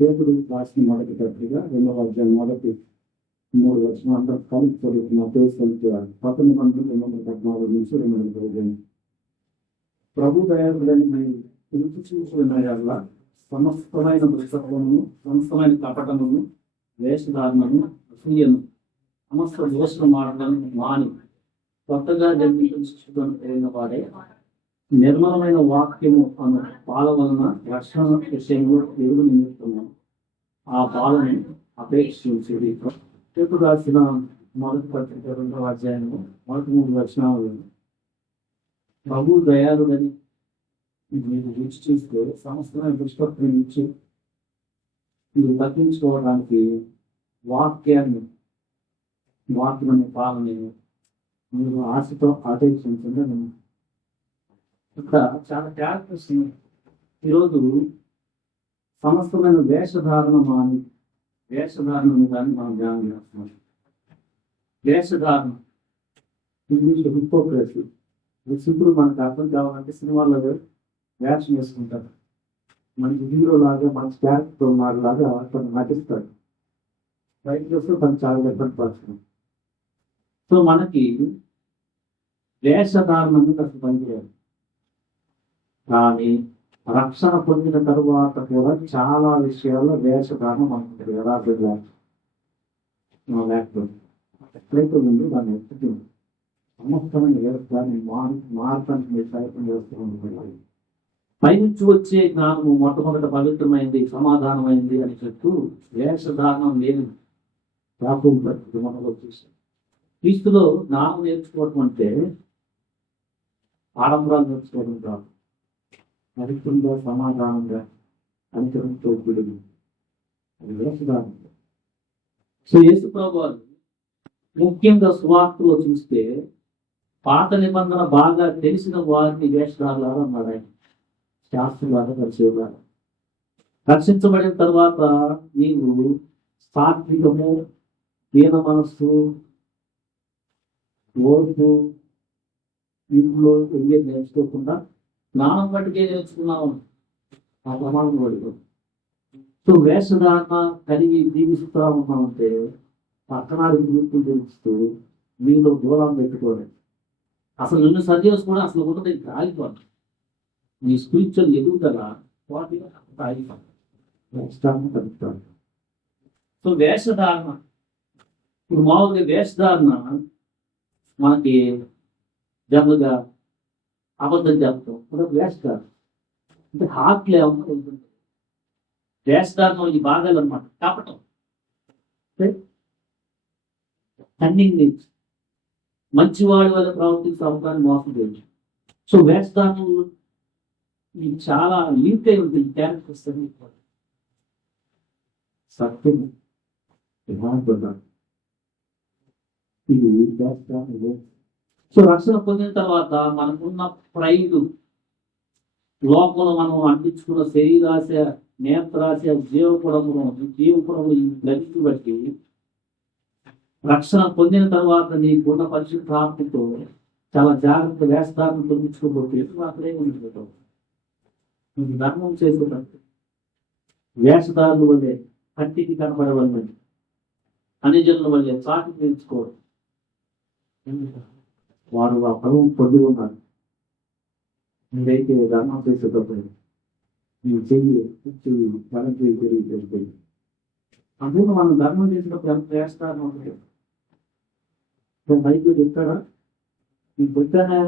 పేతురు రాసిన మొదటి పత్రిక 2వ అధ్యాయం మొదటి 3 వచనం అందరూ కలిసి చదువుతున్న తెలుసుకుంటారు. 19:14 నుంచి 2 ప్రభు దయాళుడని మీరు పిలిచి చూసిన సమస్తమైన దుష్టత్వమును, సమస్తమైన కపటమును, వేషధారణను, అసూయను, సమస్త దోషణ మాటలను మాని కొత్తగా జన్మించిన శిశువులను కలిగిన వాడే నిర్మలమైన వాక్యము అను పాల వలన రక్షణ విషయంలో దేవుడు నిమిత్తము ఆ పాలను అపేక్షించేది. పేతురు రాసిన మొదటి పత్రిక 2వ అధ్యాయము మొదటి 3 వచనాలు ప్రభు దయాళుడని మీరు రుచి చూస్తే సమస్తమైన దుష్టత్వం నుంచి మీరు తగ్గించుకోవడానికి వాక్యాన్ని పాలని మీరు ఆశతో ఆదేశించండి. ఇక్కడ చాలా క్యారెక్టర్స్ ఈరోజు సమస్తమైన వేషధారణ కానీ మనం ధ్యానం చేస్తున్నాం. వేషధారణ ఇంగ్లీష్లో హిపోక్రసీ. సింపుల్ మనకు అర్థం కావాలంటే సినిమాల్లో వేషం వేసుకుంటారు. మనకి హీరో లాగా మంచి క్యారెక్టర్ లాగా తను నటిస్తాడు. బయటకు వస్తే తను చాలా డిఫరెంట్ పర్సన్. సో మనకి వేషధారణ మీద అసలు పనిచేయాలి. కానీ రక్షణ పొందిన తరువాత కూడా చాలా విషయాల్లో వేషధారణ మనకు యథార్థంగా లేకపోతే ఎట్లయితే ఉంది దాన్ని ఎత్తుతుంది. సమస్తమైన వ్యవస్థని మార్పానికి మీరు ప్రయత్నం చేస్తూ పైనుంచి వచ్చే జ్ఞానము మొట్టమొదట పవిత్రమైంది, సమాధానమైంది అని చెప్తూ వేషధారణం లేని యాకోబు పరిస్థితి మనకు వచ్చేసాం. క్రీస్తులో జ్ఞానం నేర్చుకోవటం అంటే ఆడంబరాలు నేర్చుకోవడం కాదు, పవిత్రంగా సమాధానంగా అనుసరించే విడుగు అది వేషధారణ. సో యేసుప్రభువు వారు ముఖ్యంగా సువార్తలో చూస్తే పాత నిబంధన బాగా తెలిసిన వారిని వేషధారులాగా అన్నాడు ఆయన. శాస్త్రులాగా పరిచయలాగా రక్షించబడిన తర్వాత నీవు సాత్వికము, దీన మనస్సు, ఓర్పు వీటిలో వెళ్ళి నేర్చుకోకుండా జ్ఞానం బట్టికే నేర్చుకున్నావు ఆ ప్రమాణం పడుకో. సో వేషధారణ కలిగి జీవిస్తూ ఉన్నామంటే పట్టణానికి గుర్తులు తెలుస్తూ మీలో దూరం పెట్టుకోలేదు. అసలు నిన్ను సరిచేసుకోవడం అసలు ఉంటుంది ఆగిపోదు. నీ స్పిరిచువల్ ఎదుగుదల ఆగిపోదు. సో వేషధారణ ఇప్పుడు మామూలుగా వేషధారణ మనకి జనరల్గా అబద్ధం చెప్తాం కూడా వేషధారణ అంటే హార్ట్ లేకుండా ఉంటుంది. వేషధారణ ఈ భాగాలు అనమాట. కపటం, కన్నింగ్ నేచర్, మంచివాడి వల్ల ప్రవర్తించే అవకాశం మోసం చేయొచ్చు. సో వేషధారణ మీకు చాలా లింక్ అయి ఉంటుంది. క్యారెక్టర్స్ సత్యం ఇది వేషధారణ. సో రక్షణ పొందిన తర్వాత మనకున్న ప్రైడ్, లోపల మనం అంటించుకున్న శరీరాశ, నేత్రాశ, జీవపురము ఈ గతిని బట్టి రక్షణ పొందిన తర్వాత నీకున్న పరిశుద్ధాత్మతో చాలా జాగ్రత్త వేషధారణ తొలగించుకోబోతే అక్కడే ఉంటుంది. నీకు ధర్మం చేసేటట్టు వేషధారుల వల్లే కంటికి కనపడవలనని అన్ని జనుల వల్లే చాటి నేర్చుకోవడం. వారు ఆ పరువు పొంది ఉన్నారు. మీరైతే ధర్మం చేసేటప్పుడు మీరు చెయ్యి బలం తెలియజేసి అందుకు మనం ధర్మం చేసినప్పుడు ఎంత వేస్తారు ఉంటుంది. బైక్ చెప్తారా మీకు పెట్టానే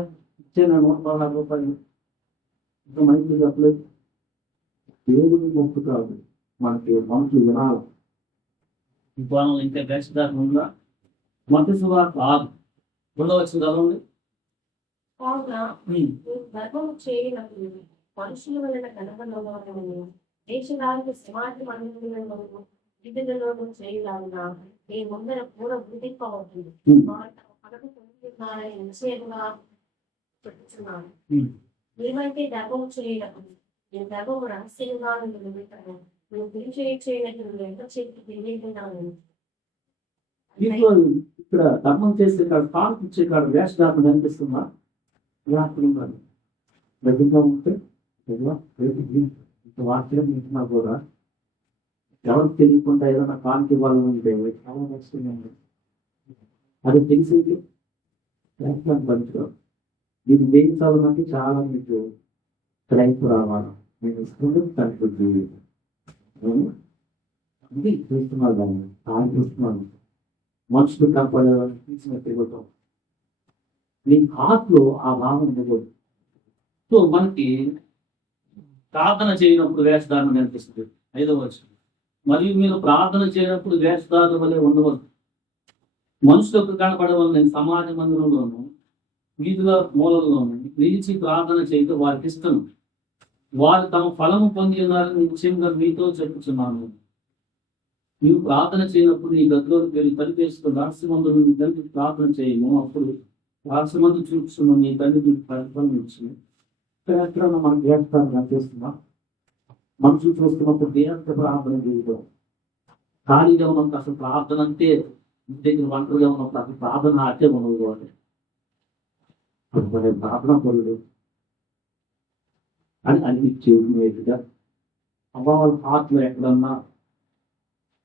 ఇచ్చాను 116 రూపాయలు ఇంకా మైకులు చెప్పలేదు. దేవుని మొక్కు కాదు, మనకి మనుషులు వినాలి. ఇంకా వేషధారణ ఉందా? మత సువార్త 2వ చదవండి. ధర్మము చేయనప్పుడు మనుషుల వలన కనబడను దేశరాలకు సమాజ మందిరంలోను విధులలోను చేయలాగా నీ ముందర పూర వృద్ధిపోవద్దు నిషేధంగా చెప్తున్నాను. ఏమైతే ధర్మము చేయనప్పుడు నేను ధర్మము రహస్యంగా నిలబెట్టాను. నువ్వు చేయనట్లు ఎంత చేతికి తెలియజేయాలను. ఇక్కడ ధర్మం చేసే కాదు, కాలు ఇచ్చే కాదు వేషధారణ కనిపిస్తుందా? దగ్గరగా ఉంటే వాక్యం వింటున్నా కూడా ఎవరికి తెలియకుండా ఏదైనా కానుక ఇవ్వాలని ఉంటే చాలా కష్టంగా ఉంది. అది తెలిసేది వేస్తాను పనికిలో దీన్ని వేయించాలంటే చాలా మీకు రైతు రావాలి. నేను ఇస్తుంది తగ్గుతుంది అది చూస్తున్నారు దాన్ని చూస్తున్నాను. మనుషులు కాపాడేవాళ్ళు తీసిన తిరుగుతాం నీ హార్ట్లో ఆ భావం ఉండదు. సో మనకి ప్రార్థన చేయనప్పుడు వేషధారణ కనిపిస్తుంది 5వ వచనం. మరియు మీరు ప్రార్థన చేయనప్పుడు వేషధారణ వల్లే ఉండవద్దు, మనుషులకు కనపడే వల్ల సమాజ మందిరంలోను వీధుల మూలల్లోను నిలిచి ప్రార్థన చేయడం వారికి ఇష్టం. వారు తమ ఫలము పొంది ఉన్నారని నిశ్చయంగా మీతో చెప్పుచున్నాను. నీవు ప్రార్థన చేయనప్పుడు నీ గదిలోకి వెళ్ళి తలిపేసుకుని రహస్యమందు నీ తండ్రి ప్రార్థన చేయము, అప్పుడు రహస్యమందు చూపుతున్న నీ తండ్రి నీకు ప్రతిఫలం ఇచ్చింది. ఎక్కడ మనం దేవస్థానం చేస్తున్నాం, మనుషులు చూస్తున్నప్పుడు దేవుడికి ప్రార్థన చేయడం. ఖాళీగా ఉన్నప్పుడు అసలు ప్రార్థన అంటే ఇంటి దగ్గర ఒంటరిగా ఉన్నప్పుడు అసలు ప్రార్థన అట్టే ఉండదు. మరి ప్రార్థన పరుడు అని అనిపించేదిగా అవ్వాలి హార్ట్లో ఎక్కడన్నా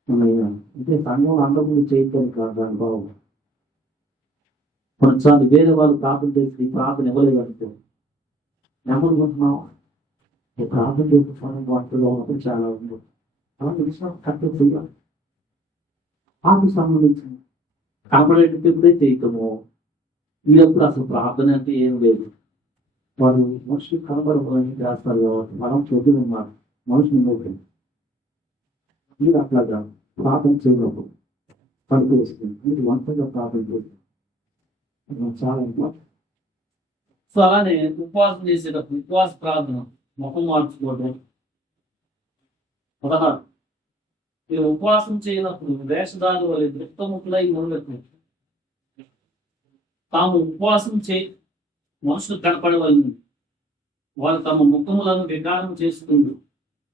ఉన్నాయా అంటే సంఘం అందరూ చేయటం కాదు అనుభవం. కొన్నిసార్లు వేరే వాళ్ళు ప్రార్థన చేసి ప్రార్థన ఇవ్వలేదు అనుకో నెమ్మడుకుంటున్నాం. ప్రార్థన చేస్తున్నాం వాటిలో ఉన్నప్పుడు చాలా ఉంది. అలా తెలిసిన కరెక్ట్ చేయాలి. ఆకు సంబంధించింది కనపడేటప్పుడే చేయటము. వీళ్ళప్పుడు అసలు ప్రార్థన అంటే ఏం లేదు. వాడు మనుషులు కనబడని చేస్తారు కాబట్టి మనం చదువు ఉన్నారు మనుషులు నోకండి. మీరు అట్లాగా ప్రార్థన చేయకూడదు. పడుతూ వస్తుంది మీరు వంటగా ప్రార్థన చేస్తుంది చాలా ఇంపార్టెంట్. సో అలానే ఉపవాసం చేసేటప్పుడు ఉపవాస ప్రార్థన ముఖం మార్చుకోవడం. 16 మీరు ఉపవాసం చేయనప్పుడు వేషధారుల వల్ల దృప్తముఖులై ఉండటం. తాము ఉపవాసం మనుషులు కనపడవలను వారు తమ ముఖములను వికారం చేసుకుంటూ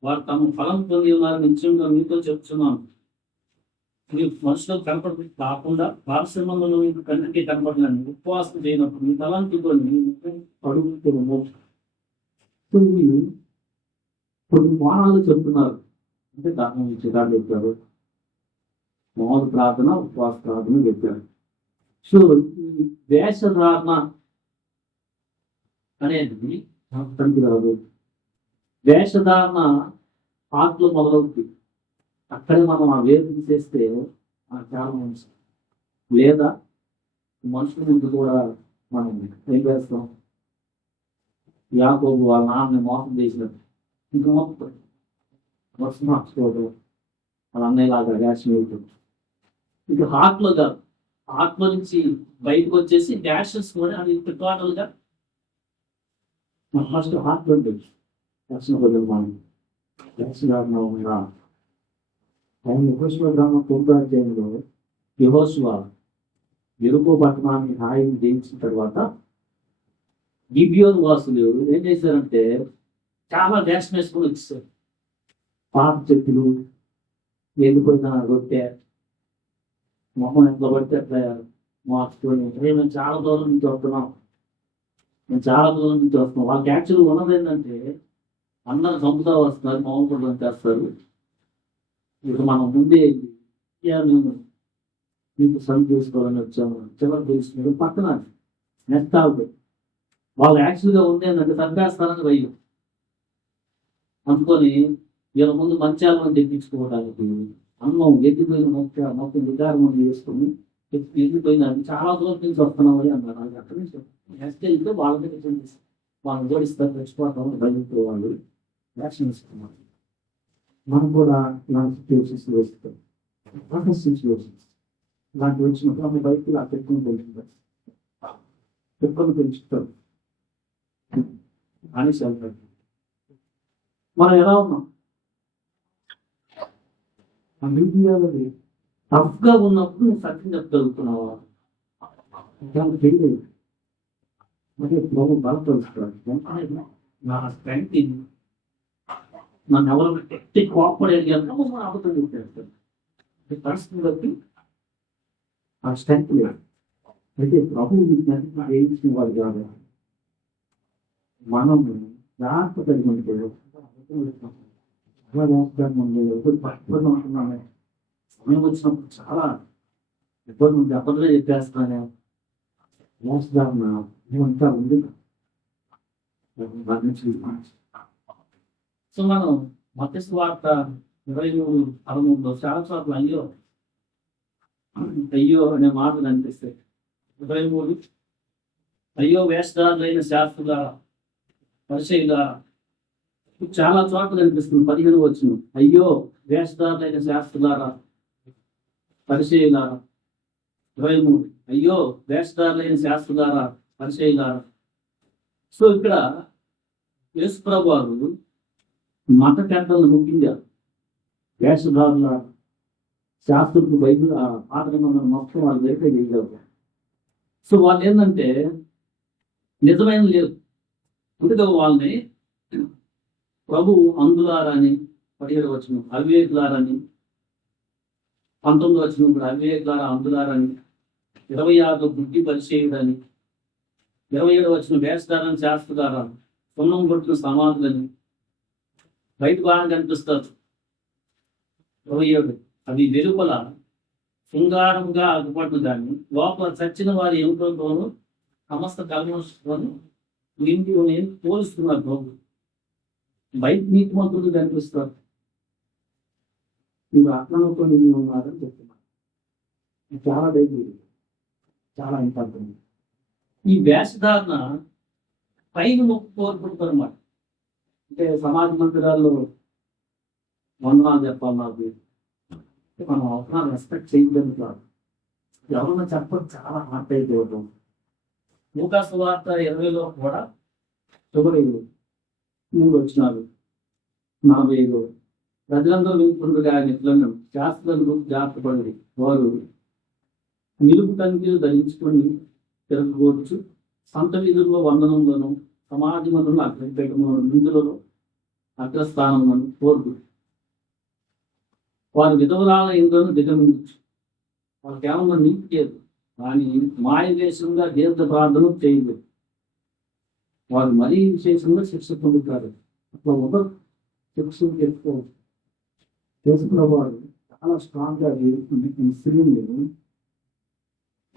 వారు తమ ఫలం పొంది ఉన్నారని నిశ్చయంగా మీతో చెప్తున్నాను. మీరు మనుషులకు కనపడి కాకుండా పారిశ్రమంలో కంటికి కనపడలేని ఉపవాసం చేయనప్పుడు మీ తలంతుతో అడుగుతున్నాము. కొన్ని వారాలు చెప్తున్నారు అంటే దాని చిరాలు చెప్పారు. మామూలు ప్రార్థన ఉపవాస ప్రార్థన చెప్పారు. సో ఈ వేషధారణ అనేది పనికిరాదు. వేషధారణ పాటలు మొదలవుతుంది. అక్కడే మనం ఆ వేరు తీసేస్తే చాలా మంచి. లేదా మనుషుల ముందు కూడా మనం ఏం చేస్తాం, యాకోబు వాళ్ళ నాన్నని మోసం చేసినట్టు ఇంకా మొత్తం వర్షం మార్చుకోవడం వాళ్ళ అన్నయ్యలాగా డ్యాష్ వేయటం. ఇంకా హార్ట్లో కాదు, హార్ట్లో నుంచి బయటకు వచ్చేసి డ్యాషెస్ కూడా అది టోటల్గా ఫస్ట్ హార్ట్లో ఉంటుంది. దర్శన పదవి మనం దర్శనాత్మకంగా ఆయన యెహోషువ గ్రామం 9వ అధ్యాయంలో యెహోషువ యెరికో పట్టణాన్ని హాయిని జయించిన తర్వాత గిబియోను వాసులు ఏం చేశారంటే చాలా డ్యాష్ వేసుకొని వచ్చేసారు. పాత చెట్టులు ఎండిపోయిన రొట్టె మొహం ఎంత పడితే అట్లా మార్చుకొని మేము చాలా దూరం నుంచి వస్తున్నాం, వాళ్ళకి యాక్చువల్గా ఉన్నది ఏంటంటే అందరు చంపుతా వస్తున్నారు, మామూలు చేస్తారు. ఇక మనం ముందే మేము మీకు సరి చేసుకోవాలని వచ్చాము చివరి తెలుసుకున్నారు పక్కన నెక్స్ట్ వాళ్ళు యాక్చువల్గా ఉంది ఏంటంటే చంపేస్తారని భయం అనుకొని వీళ్ళ ముందు మంచాలను తెప్పించుకోవడానికి అన్నం ఎత్తిపోయిన మొత్తం వికారం చేసుకుని ఎత్తిపోయిన చాలా దూరం నుంచి వస్తున్నామని అన్నారు. అది అక్కడి నుంచి నెక్స్ట్ ఇంట్లో వాళ్ళ దగ్గర వాళ్ళని జోడిస్తారు తెచ్చిపోతామని భయంతో వాళ్ళు యాక్షన్ ఇస్తున్నారు. మనం కూడా ఇలాంటి సిచ్యువేషన్స్ వేస్తాం. సిచ్యువేషన్స్ ఇలాంటి వచ్చినప్పుడు ఆమె బయటకు ఇలా పెట్టుకుని పెంచుతారు, పెట్టుకొని పెంచుతారు అని చెప్తారు. మనం ఎలా ఉన్నాం మీడియాలోది టఫ్గా ఉన్నప్పుడు నువ్వు సత్యం చెప్పగలుగుతున్నావా? తెలియదు. మరి బాబు బాగా తెలుస్తాడు నా స్ట్రెంగ్త్ ఇది, నన్ను ఎవరు ఎట్టి కోపడేది అంటే అబద్ధం చెప్పేస్తాడు. పరిస్థితి బట్టి ఆ స్ట్రెంగ్త్ లేదు. అయితే ప్రభు జయించిన వాడు కాదు. మనం జాగ్రత్త కలిగి చాలా వేస్తాను ఉంది ఎప్పుడు పట్టుకొని ఉంటున్నాను సమయం వచ్చినప్పుడు చాలా ఇబ్బంది ఉంది అప్పట్లో చెప్పేస్తాను వేస్తాను ఇంకా ఉంది దాని నుంచి సో మనం మత్స్య వార్త 23:13 చాలా చోట్ల అయ్యో అయ్యో అనే మాట కనిపిస్తాయి. 23 అయ్యో వేషధారులైన శాస్త్రులారా పరిచయులారా చాలా చోట్ల కనిపిస్తుంది. 15 వచనం అయ్యో వేషధారులైన శాస్త్రులారా పరిచయులారా. 23 అయ్యో వేషధారులైన శాస్త్రులారా పరిచయులారా. సో ఇక్కడ యేసుప్రభు వారు మత పెద్దలను ముఖ్యంగా వేషధారుల శాస్త్రులకు బైబిల్ పాత నిబంధన మొత్తం వాళ్ళు వెరిఫై చేయగలరు. సో వాళ్ళు ఏంటంటే నిజమైన లేదు అందుకే వాళ్ళని ప్రభు అందులారని 17 వచనం అవివేకులారని, 19 వచనం కూడా అవివేకులారా అందులారని, 26 బుద్ధి పరిచయుడని, 27 వచనం వేషధారని శాస్త్రులారా సున్నం కొట్టిన సమాధులని బయట బాగా కనిపిస్తారు. 27 అది వెలుపల శృంగారంగా అగ్గుపడిన దాన్ని లోపల చచ్చిన వారి ఎముకలతోనూ సమస్త కల్మషతోనూ నిండి పోలుస్తున్నారు ప్రభు. బయట నీతిమంతులు కనిపిస్తారు. మీరు ఆత్మతో నిండి ఉన్నారని చెప్తున్నారు. ఇది చాలా డేంజర్, చాలా ఇంపార్టెంట్. ఈ వేషధారణ పైన మొక్కు కోరుకుంటారు అన్నమాట. అంటే సమాజ మందిరాల్లో వందనాలు చెప్పాలి నాకు మనం అవసరాలు రెస్పెక్ట్ చేయలేదు కాదు. ఎవరన్నా చెప్పడం చాలా హార్ట్ అయిపోవడం. లూకాసు వార్త 20లో కూడా చివరి 3 వచనాలు 45 ప్రజలందరూ వింటుండగా నిధులను శాస్త్రులను జాగ్రత్తపడి వారు నిలుపు కంకిలు ధరించుకొని తిరగకూర్చు సంత వీధుల్లో వందనములను సమాజములను అగ్రపీఠములను నిందులలో అగ్రస్థానములను కోరుకు వారు విధవరాల ఇందులను దిగమించు. వాళ్ళకి ఏమన్నా నీతి లేదు కానీ మాయవేశంగా దీర్ఘ ప్రార్థన చేయలేదు. వారు మరీ విశేషంగా శిక్ష పొందుతారు. అట్లా ఒకరు శిక్ష తెలుసుకున్న వాడు చాలా స్ట్రాంగ్గా స్త్రీని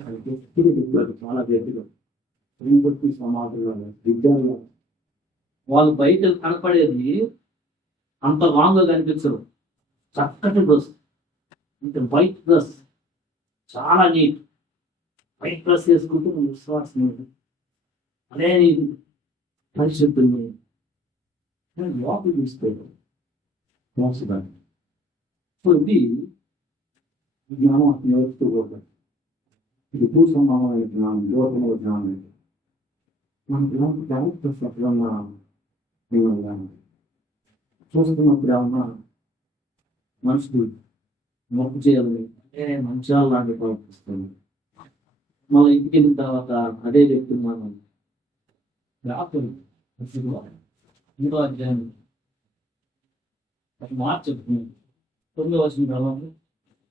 చాలా గట్టిగా స్త్రీని బట్టి సమాజంలో విద్యాలయం వాళ్ళు బయట కనపడేది అంత రాంగ్గా కనిపించరు. చక్కటి డ్రెస్ అంటే వైట్ డ్రెస్ చాలా నీట్. వైట్ డ్రెస్ వేసుకుంటే మన విశ్వాసం లేదు. అదే నీకు పరిశుద్ధుని లోపల తీసుకోవడం మోసదాన్ని. సో ఇది జ్ఞానం అతను నేర్చుకోకూడదు. ఇది భూసంభవమైన జ్ఞానం, లోకమైన జ్ఞానం. మన జ్ఞానం క్యారెక్టర్స్ ఎప్పుడన్నా చూస్తున్నప్పుడు ఏమన్నా మనుషులు మొక్కు చేయాలని మంచిగా లాంటి ప్రవర్తిస్తుంది. మళ్ళీ ఇంటికి వెళ్ళిన తర్వాత అదే వ్యక్తి మనం రాత్రి 3వ అధ్యాయం మార్చెప్తుంది 9వ వచనం తర్వాత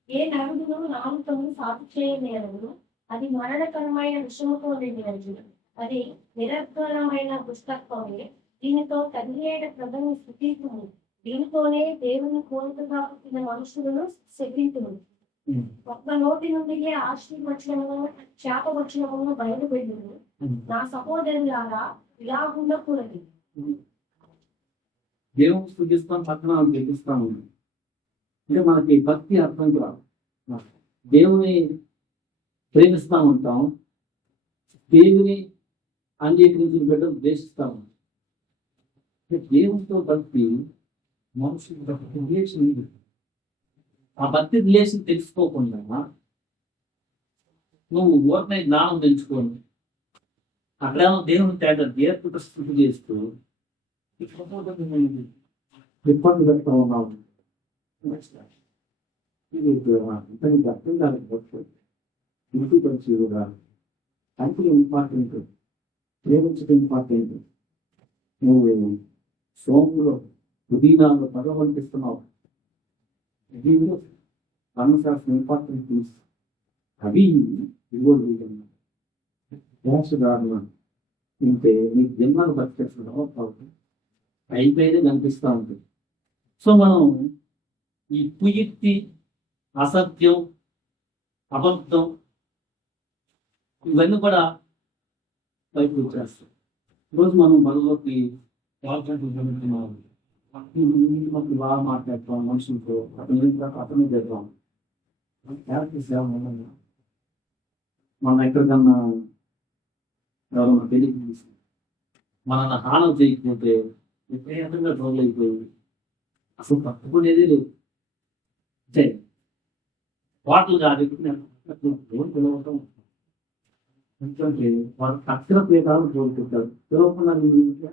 ఏ నరుడును నాలుకను సాధు చేయలేరు, అది మరణకరమైన విషముతో నిండినది, అది నిరర్ధనమైన దుష్టత్వమే. దీనితో 17 ప్రజలను స్థుతిస్తుంది. దీనితోనే దేవుని కోరికగా పుట్టిన మనుషులను శపించును. ఒక్క నోటి నుండి ఆశీర్వచనము శాపవచనమును బయలుపెట్టును. నా సహోదరులారా ఇలా ఉండకూడదు. దేవుని స్థుతిస్తాం, పక్కన గెలుస్తాము. అంటే మనకి భక్తి అర్థం కాదు. దేవుని ప్రేమిస్తూ ఉంటాం, దేవుని అంగీకరించిన బిడ్డ ద్వేషిస్తాము. దేవునితో భక్తి మనుషులు రిలేషన్ ఇది. ఆ భక్తి రిలేషన్ తెలుసుకోకుండా నువ్వు ఊరినే జ్ఞానం తెలుసుకోండి. అక్కడేమో దేవుని తేడా దేవుడు స్థుతి చేస్తూ ఇబ్బంది పెడతా ఉన్నాము. ఇది ఇతనికి అర్థం కాలేకపోతే ఇంటి పరిచి కూడా అంటే ఇంపార్టెంట్, ప్రేమించడం ఇంపార్టెంట్. నువ్వు సోములో పుదీనాలో పగవంటిస్తున్నావు. దీనిలో ధర్మశాస్త్రం ఇంపార్టెంట్ థింగ్స్ అవి ఇవ్వడు. వేషధారణ ఉంటే నీకు జన్మలు బతికేస్తున్నావు అవుతుంది. అయిపోయేది కనిపిస్తూ ఉంటుంది. సో మనం ఈ కుయుక్తి, అసత్యం, అబద్ధం ఇవన్నీ కూడా బయటకు వచ్చేస్తాం. ఈరోజు మనం మనలోకి బాగా మాట్లాడతాం మనుషులతో, అతనే చేద్దాం. మన ఎక్కడికన్నా ఎవరన్నా పెళ్లికి తీసి మనల్ని హానం చేయకపోతే విపరీతంగా ట్రోల్ అయిపోయి అసలు తప్పుకునేది లేదు. అంటే వాటిలు కాదు పిలవటం. ఎందుకంటే వాళ్ళు తక్షణ పేదాలు కోరుకుంటారు. పిలవకుండా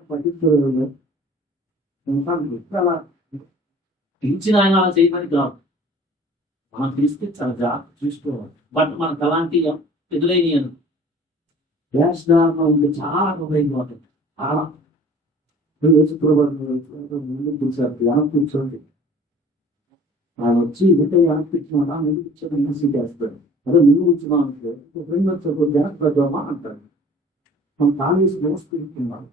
పట్టించుకోలేదు. అలా పిలిచిన ఆయన అలా చేయమని కాదు, మనం పిలిస్తే చాలా జాగ్రత్త చూసుకోవాలి. బట్ మనకు అలాంటి ఎదురైన వేషధారణ ఉంటే చాలా ఉపయోగపడుతుంది. చాలా ముందు కూర్చోరు, వెనక్కి కూర్చోండి. ఆయన వచ్చి ఇంటే వెనక్కి ఇచ్చినా ముందు కూర్చొని ముందు సీట్ వేస్తాడు. అదే ముందు కూర్చున్నాం అంటే ఫ్రెండ్ వచ్చి వెనక్కి పెద్దమా అంటారు. మనం కాంగ్రెస్ మోసుకుంటున్నాం.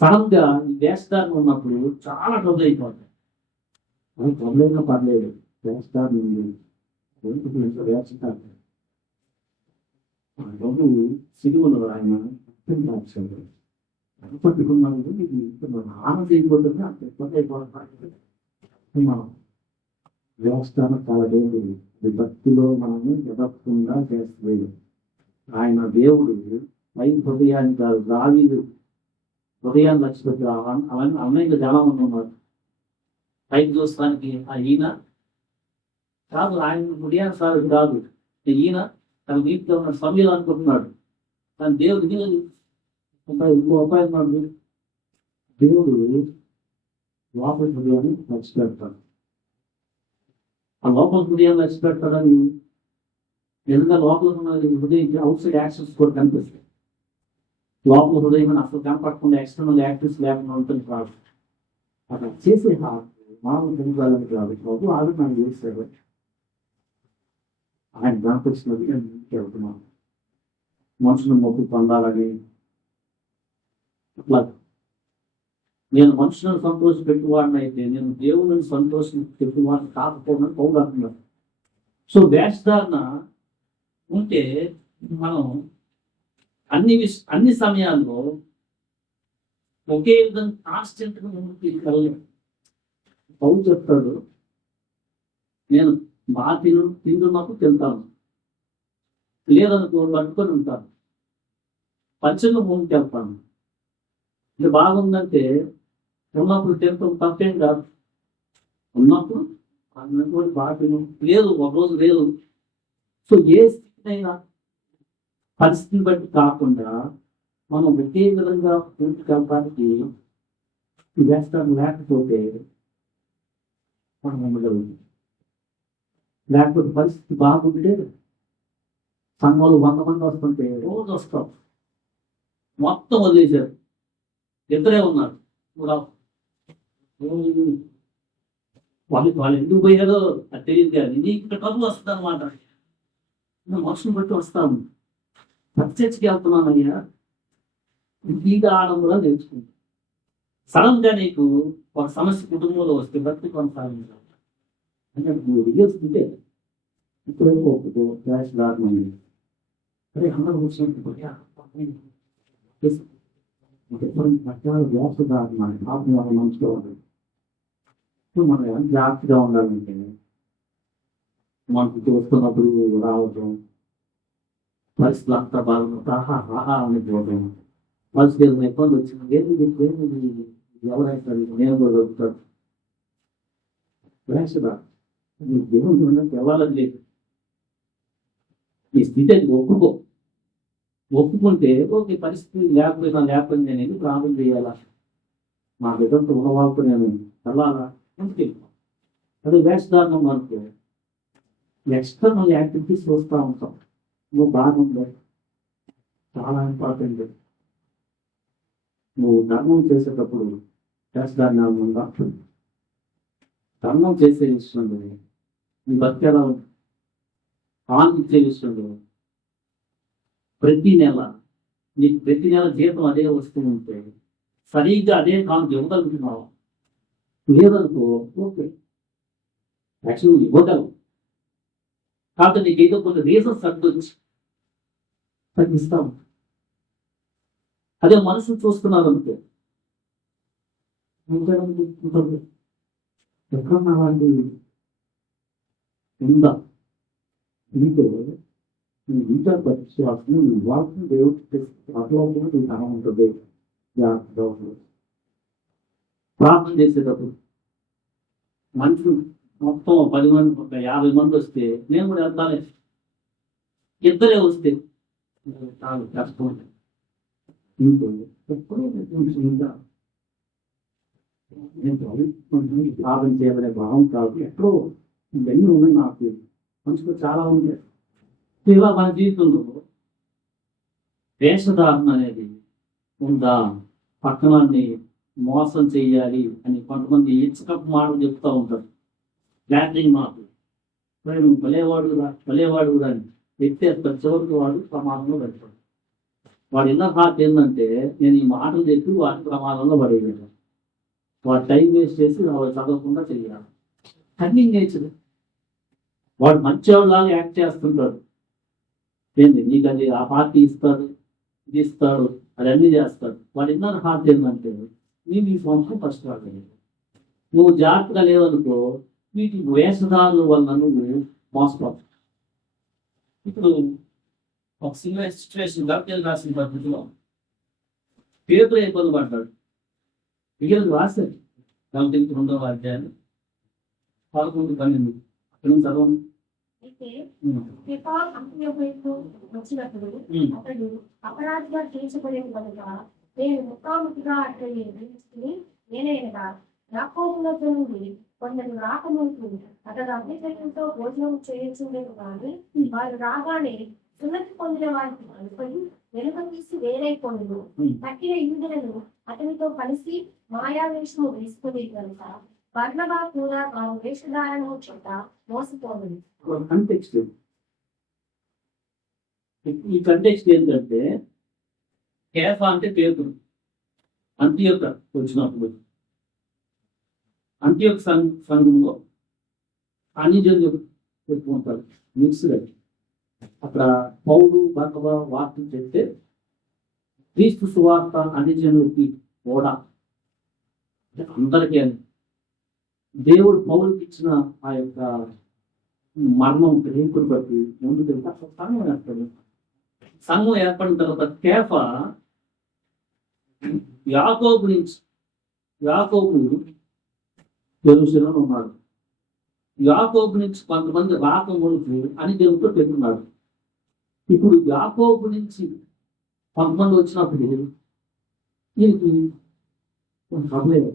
సడన్ గా ఈ వేషధారణ ఉన్నప్పుడు చాలా ట్రబుల్ అయిపోతాయి. అది ట్రబుల్ అయినా పర్లేదు, వేషధారణ వేషధారణ రోజు సిలువలో ఆయన రాశాడు. పట్టుకున్నాను ఆనంద చేయకూడదు అంటే మనం వ్యవస్థను చాలా దేవుడు భక్తిలో మనము ఎదగకుండా చేస్తలేదు. ఆయన దేవుడు పై హృదయాన్ని కాదు, రావిలు హృదయాన్ని లక్ష్యపెట్టి అవన్నీ అనేక జనం ఉన్నారు. పైకి చూస్తానికి ఈయన కాదు, ఆయన హృదయాన్ని సార్ కాదు, ఈయన తన వీటిలో ఉన్న సమయాలు అనుకుంటున్నాడు. తన దేవుడికి ఇంకో ఉపాయం దేవుడు లోపల హృదయాన్ని లక్ష్యపెడతాడు. ఆ లోపల హృదయాన్ని లక్ష్యపెడతాడని నిజంగా లోపల ఉన్నది హృదయం అవుట్ సైడ్ యాక్షన్స్ కూడా కనిపిస్తాయి. లోపల హృదయం అసలు కనపడకుండా ఎక్స్టర్నల్ యాక్టివ్స్ లేకుండా ఉంటుంది కాదు. అక్కడ చేసే మామూలు పెంచాలని కాదు, బాబు ఆవిడ నాకు చేశాడు. ఆయన దానికి వచ్చినది నేను ఇంటికి వెళ్తున్నాను, మనుషులు మొక్కు పొందాలని. అట్లా నేను మనుషులను సంతోష పెట్టువాడిని అయితే నేను దేవుని సంతోషం పెట్టువాడిని కాకపోవడం పౌరులు అంటున్నాను. సో వేషధారణ ఉంటే మనం అన్ని సమయాల్లో ఒకే విధంగా కాన్స్టెంట్గా ముందుకు వెళ్ళలేము. పౌరు చెప్తాడు, నేను బాగా తింటున్నప్పుడు తింటాను, లేదనుకో పట్టుకొని ఉంటాను, పంచంగా ముందుకు వెళ్తాను. ఇది బాగుందంటే ఉన్నప్పుడు తింటాం, తప్పేం కాదు. ఉన్నప్పుడు అన్నటువంటి బాగా తిను, లేదు ఒకరోజు లేదు. సో ఏ స్థితినైనా పరిస్థితిని బట్టి కాకుండా మనం ఒకే విధంగా ముందుకు వెళ్ళడానికి వేస్తాం. లేకపోతే మనం ఉండగలుగుతాం. లేకపోతే పరిస్థితి బాగుంటే సంఘాలు 100 మంది వస్తుంటే రోజు వస్తాం, మొత్తం వదిలేశారు, ఇద్దరే ఉన్నారు. వాళ్ళు ఎందుకు పోయారో అది తెలియదు, కానీ నీకు ఇక్కడ కబురు వస్తుంది అనమాట. మనుషులు బట్టి వస్తాము. చర్చకి వెళ్తున్నానయ్యా, ఈగా ఆడంలో నేర్చుకుంటాం. సడన్ గా నీకు ఒక సమస్య కుటుంబంలో వస్తే బట్టి కొనసాగించాలి అంటే రిజల్ట్స్తుంటే ఇప్పుడే ఒప్పుకో క్యాష్ దారుణమైంది. అరే అందరూ కూర్చొని మధ్యాహ్నం వ్యవస్థ దారుణాన్ని పాపం వాళ్ళ మనసులో ఉంటుంది. మనం ఎంత జాగ్రత్తగా ఉండాలంటే మనకి వస్తున్నప్పుడు రావటం, పరిస్థితులు అంతా బాగుంటుంది, అనిపోవడం, పరిస్థితులు ఇబ్బంది వచ్చింది, ఏది ఎవరైతే నేను కూడా దొరుకుతాడు. వేసదా నీకు దేవుడు ఇవ్వాలని లేదు. ఈ స్థితి అది ఒప్పుకుంటే ఓకే, పరిస్థితి లేకపోయినా నేను ప్రార్థన చేయాలా, మా బిడ్డలతో ఉన్నవాళ్ళతో నేను వెళ్ళాలా అందుకే. అదే వేషధారణం మనకు ఎక్స్టర్నల్ యాక్టివిటీస్ చూస్తూ ఉంటాం. నువ్వు బాగుంది, చాలా ఇంపార్టెంట్. నువ్వు ధర్మం చేసేటప్పుడు వేషధారణ ఉందా? ధర్మం చేసే విషయంలో నీ భక్తి ఎలా ఉంది? ఆనందించే విషయంలో ప్రతి నెల నీకు ప్రతి నెల జీతం అదే వస్తూ ఉంటే సరిగ్గా అదే కాను ఇవ్వగలుగుతున్నావు. లేదనుకో ఓకే యాక్చువల్ ఇవ్వగలవు. కాబట్టి నీకు ఏదో కొన్ని రీజన్స్ అడ్డొచ్చి తగ్గిస్తాం. అదే మనసును చూస్తున్నారు అనుకో ఎక్కడన్నా వాళ్ళు ఉందా నీకు ఇంట్లో పరిచయాలను వాటిని దేవుడికి అట్లా తనం ఉంటుంది. ప్రార్థన చేసేటప్పుడు మనుషులు మొత్తం 10 మంది 50 మంది వస్తే నేను కూడా వెళ్తానే. ఇద్దరే వస్తే చాలా కష్టం ఉంటుంది. ఎప్పుడూ ప్రార్థన చేయబడే భావం కాదు. ఎప్పుడో ఇవన్నీ ఉన్నాయి నాకు మనసులో చాలా ఉంది. ఇలా మన జీవితంలో వేషధారణ అనేది ఉందా? పక్కనాన్ని మోసం చెయ్యాలి అని కొంతమంది ఇచ్చకప్పు మాటలు చెప్తూ ఉంటారు. ఫ్లాటరింగ్ మాటలు. నువ్వు భలేవాడు అని ఎత్తేస్తాడు. చివరికి వాడు ప్రమాదంలో పెడతాడు. వాడు ఇన్న హార్ట్ ఏంటంటే నేను ఈ మాటలు చెప్పి వాటి ప్రమాదంలో పడేయలేదు. వాడు టైం వేస్ట్ చేసి వాడు చదవకుండా చెయ్యాలి. Cunning nature. వాడు మంచివాళ్ళలాగా యాక్ట్ చేస్తుంటాడు. ఏంటి నీకు అది ఆ పార్టీ ఇస్తాడు, ఇది ఇస్తాడు, అది అన్నీ చేస్తాడు. వాడు ఇన్నర్ హార్ట్ ఏంటంటే నీకు ఈ సంవత్సరం ఫస్ట్ రాలేదు. నువ్వు జాగ్రత్తగా లేవనుకో వీటి వేషధారుల వల్ల నువ్వు మోసపోతావు. ఇప్పుడు ఒక సిచ్యువేషన్ డాక్టర్ రాసిన పద్ధతిలో పేరు ఇబ్బంది పడ్డాడు. మిగిలిన రాశారు. కాబట్టి 2వ అధ్యాయం 11-12 అక్కడ నుంచి చదవండి. అయితే వచ్చినప్పుడు అతడు అపరాధిగా తీర్చబడిన కనుక నేను ముఖాముఖిగా అతన్ని నేనైనా యాకోబులతో నుండి కొందరు రాకముందు అతడు అభిషేకంతో భోజనం చేయించలేదు. కానీ వారు రాగానే సున్నతి పొందిన వారికి అనుకొని వెనుక తీసి వేరైపోయింది. తక్కిన యూదులను అతనితో కలిసి మాయావేషము వేసుకుని కనుక బర్నబా కూడా వారు వేషధారణము చేత మోసపోయింది. కంటెక్స్ట్ ఈ కంటెక్స్ట్ ఏంటంటే కేఫా అంటే పేరు అంత్యోక వచ్చినప్పుడు అంత్యోక సంఘంలో అన్ని జనులు పెట్టుకుంటారు మిక్స్గా. అక్కడ పౌలు బర్నబా వార్త చెప్తే క్రీస్తు సువార్త అన్ని జనులకి కూడా అందరికీ అని దేవుడు పౌలుకి ఇచ్చిన ఆ యొక్క మర్మం గ్రహింపుని బట్టి ముందుకు వెళ్తే అక్కడ సంఘం ఏర్పడింది. సంఘం ఏర్పడిన తర్వాత కేఫా యాకోబు యెరూషలేములో ఉన్నాడు. యాకోబు నుంచి కొంతమంది రాకముందు అని దేవుడితో పెట్టున్నాడు. ఇప్పుడు యాకోబు నుంచి కొంతమంది వచ్చినప్పుడు దీనికి పర్లేదు.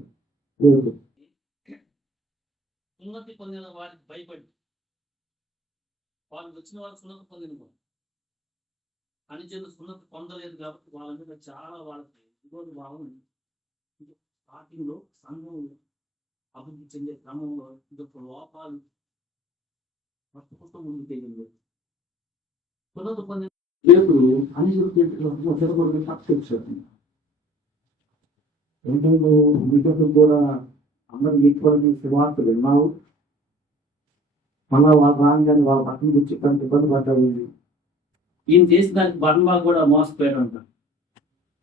సున్నతి పొందిన వారికి భయపడి వాళ్ళు వచ్చిన వాళ్ళు సున్నతి పొందిన వారు అని చెప్పి సున్నతి పొందలేదు కాబట్టి వాళ్ళ మీద చాలా వాళ్ళకి విరోధ భావం స్టార్టింగ్ లో సంఘం అభివృద్ధి చెందే క్రమంలో ఇదొక లోపాలు మొత్తం ముందుకు తెలియదు. సున్నతి పొందిన దేవుడు అని చెప్పి పట్టుకొచ్చాడు. ఏంటంటే మీతో కూడా అందరూ ఈక్వల్గా సువార్త విన్నావు. మళ్ళా వాళ్ళు రాగానే వాళ్ళ పక్కన గురించి కొంత ఇబ్బంది పడ్డారు. ఈయన చేసిన దానికి బర్నబా కూడా మోసపోయాడు అంట.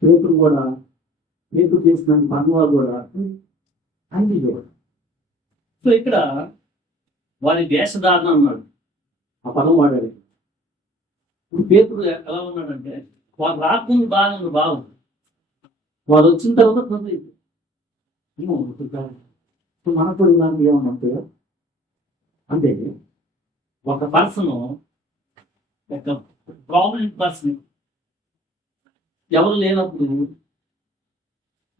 పేతురు చేసిన దానికి బర్నబా కూడా అన్ని చూడాలి. సో ఇక్కడ వారి వేషధారణ అన్నాడు. ఆ పదం వాడాడు. ఇప్పుడు పేతురు ఎలా ఉన్నాడంటే వారు రాకుండా బాగా బాగుంది. వారు వచ్చిన తర్వాత మనకు ఇలాంటి ఏమన్నా ఉంటాయో అంటే ఒక పర్సన్ ఒక ప్రామినెంట్ పర్సన్ ఎవరు లేనప్పుడు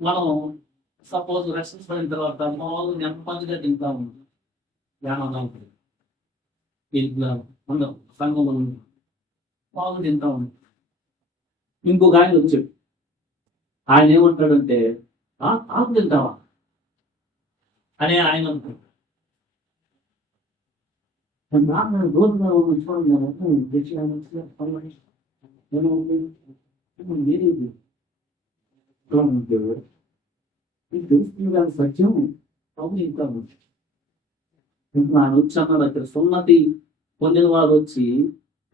మనం సపోజ్ రెస్టారెంట్ పడిన తర్వాత మామూలుగా ఎంత మంచిగా తింటాము. ధ్యానంగా ఉంటుంది అందరం సంఘంలో మామూలుగా తింటాము. ఇంకొక ఆయన వచ్చాడు. ఆయన ఏమంటాడంటే ఆకు తింటావా అనే ఆయన అనుకుంటాడు. తెలుస్తుంది కానీ సత్యం అవును ఇంకా ఆయన వచ్చి అన్నాడు అక్కడ సున్నతి పొందిన వారు వచ్చి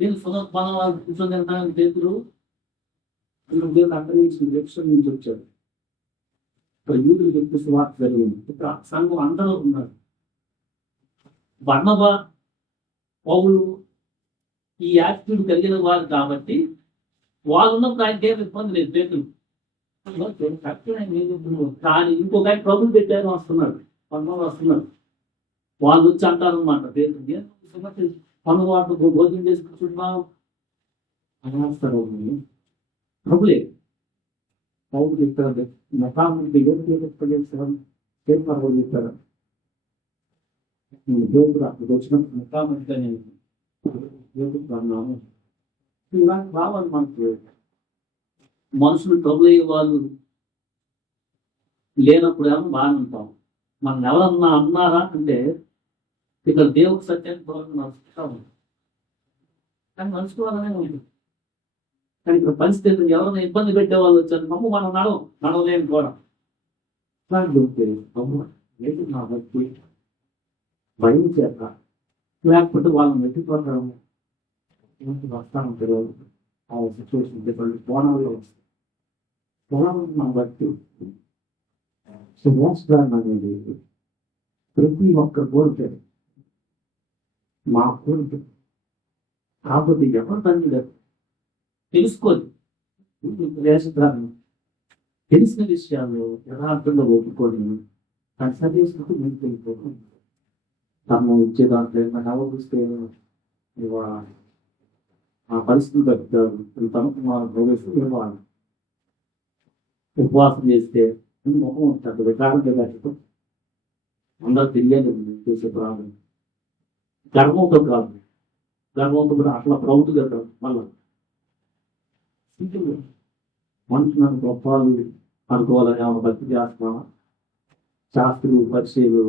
నేను సున్నతి పొందిన వాళ్ళు కూర్చొని తింటాను పేతురు అక్కడి నుంచి లక్ష్యం నుంచి వచ్చాడు. ఇక్కడ యూదులు చెప్పి సువార్త జరిగింది. ఇక్కడ సంఘం అందరూ ఉన్నారు. బర్నబా పౌలు ఈ యాటిట్యూడ్ కలిగిన వారు కాబట్టి వాళ్ళు ఉన్నప్పుడు ఆయనకి ఏం ఇబ్బంది లేదు. పేతురు కానీ ఇంకొక ఆయన ప్రభులు పెట్టారు వస్తున్నాడు, కొంతమంది వస్తున్నారు. వాళ్ళు వచ్చి అంటారు అనమాట పేతురు పనువాటు భోజనం చేసి కూర్చున్నాం అని వస్తారు. ప్రభులే పౌరులు చెప్తారు ముఖాము చెప్పారు చెప్పారు దేవుడు అక్కడికి వచ్చినప్పుడు ముఖామంటే నేను దేవుడు అన్నాను. ఇలాంటి భావాలు మనకు మనుషులు ప్రభులయ్యే వాళ్ళు లేనప్పుడు ఏమో బాగానే ఉంటాం. మనం ఎవరన్నా అన్నారా అంటే ఇక్కడ దేవుడు సత్యాన్ని తోడు నడుస్తాము కానీ నడుచుకోవాలనే ఉంటుంది. కానీ ఇక్కడ పరిస్థితి ఎవరైనా ఇబ్బంది పెట్టే వాళ్ళు వచ్చారు అమ్మ మనం నడవలేని కూడా లేదు నా బట్టి భయం చేత లేకపోతే వాళ్ళని వెతుక్కోవడం వస్తాను తెలియదు. ఆ సిచ్యువేషన్ డిఫరెంట్ కోణంలో వస్తుంది. కోణం నా బట్టి మోసదాన్ని అనేది ప్రతి ఒక్క కోరిక మా కోరిక కాకపోతే ఎవరు దాన్ని తెలుసుకోదు. వేషధారణ తెలిసిన విషయాలు యథార్థంగా ఒప్పుకొని తను సజెస్ట్కు ముందుకెళ్ళిపోతుంది. తను ఇచ్చే దాంట్లో ఏమైనా ఆలోచిస్తే ఆ పరిస్థితులు పెడతారు. తనకు మా భవిష్యత్తు ఇవ్వాలి. ఉపవాసం చేస్తే ముఖం ఉంటుంది వికారంగా పెట్టు అందరూ తెలియదు చేసే ప్రాబ్లం. గర్వంతో కాదు, గర్వంతో కూడా అట్లా ప్రౌడ్గా కాదు. మళ్ళీ మనుషులను గొప్పలు అనుకోవాలని ఏమైనా భక్తి చేస్తున్నామా? శాస్త్రులు పరిచయలు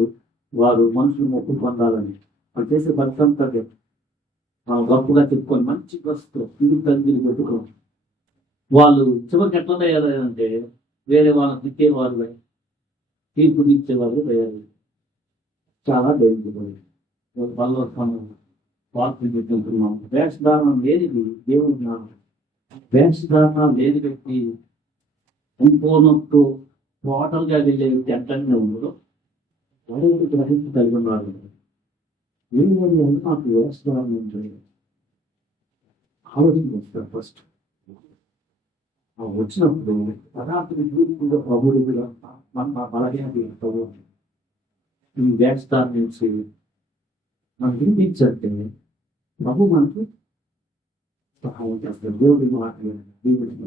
వారు మనుషులు మొక్కు పొందాలని వాళ్ళు చేసే భక్తి అంతా మనం గొప్పగా చెప్పుకొని మంచి వస్తూ తిరిగి తల్లి పెట్టుకోం. వాళ్ళు చివరికి ఎట్లా తయారంటే వేరే వాళ్ళని తిట్టేవాళ్ళు తీర్పు ఇచ్చేవాళ్ళు తయారు. చాలా ధైర్యపోయి బలవస్తాను వార్తలు పెట్టుకుంటున్నాం. వేషధారణం లేనిది దేవుడు జ్ఞానం. వేషధారణ లేని వ్యక్తి సంపూర్ణంతో టోటల్గా వెళ్ళే వ్యక్తి ఎంతనే ఉండదు. ఎవరికి గ్రహించి కలిగి ఉన్నారు. ఏమని నాకు వేషధారణ ఉంటుంది ఆలోచన వస్తారు. ఫస్ట్ వచ్చినప్పుడు పదార్థంగా ప్రభుత్వ మన బలహీన ప్రభు ఈ వేషధారణ నుంచి మనం వినిపించంటే ప్రభు మనకి సహాయం చేస్తారు. దేవుడి మాట దేవుడికి